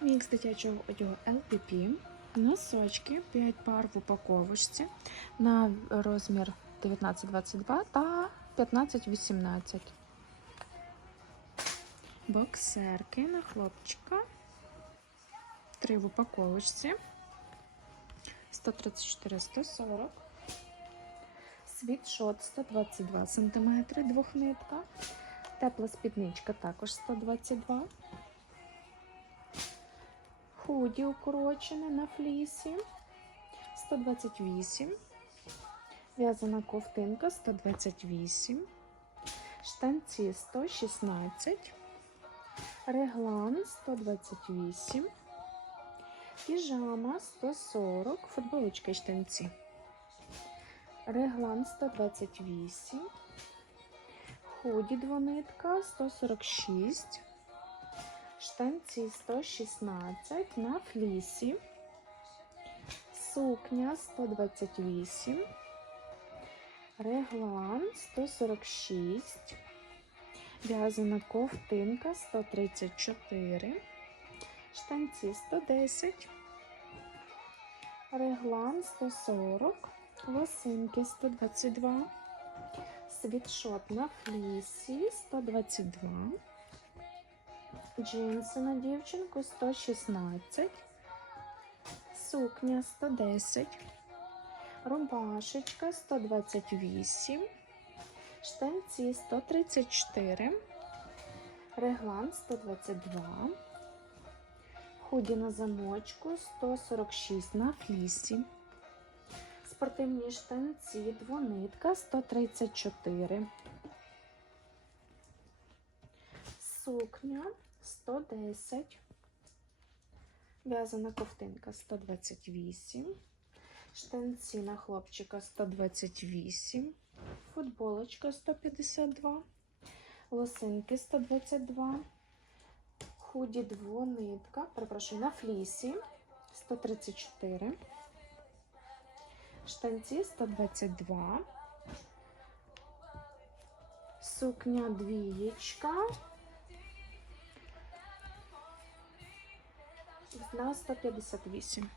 Мікс дитячого одягу LPP. Носочки 5 пар в упаковочці на розмір 19-22 та 15-18. Боксерки на хлопчика. 3 в упаковочці. 134-140. Світшот 122 см, двохнитка. Тепла спідничка також 122 Худі укорочене на флісі 128. В'язана ковтинка 128. Штанці 116. Реглан 128. Піжама 140. Футболочка і штанці. Реглан 128. Худі двонитка 146. Штанці 116 на флісі. Сукня 128. Реглан 146. В'язана ковтинка 134. Штанці 110. Реглан 140. Лосинки 122. Світшот на флісі 122. Джинси на дівчинку 116. Сукня 110. Рубашечка 128. Штанці 134. Реглан 122. Худі на замочку 146 на флісі. Спортивні штанці, двонитка 134. Сукня 110. В'язана ковтинка 128. Штанці на хлопчика 128. Футболочка 152. Лосинки 122. Худі двонитка, перепрошую, на флісі 134. Штанці 122. Сукня двієчка. На 158.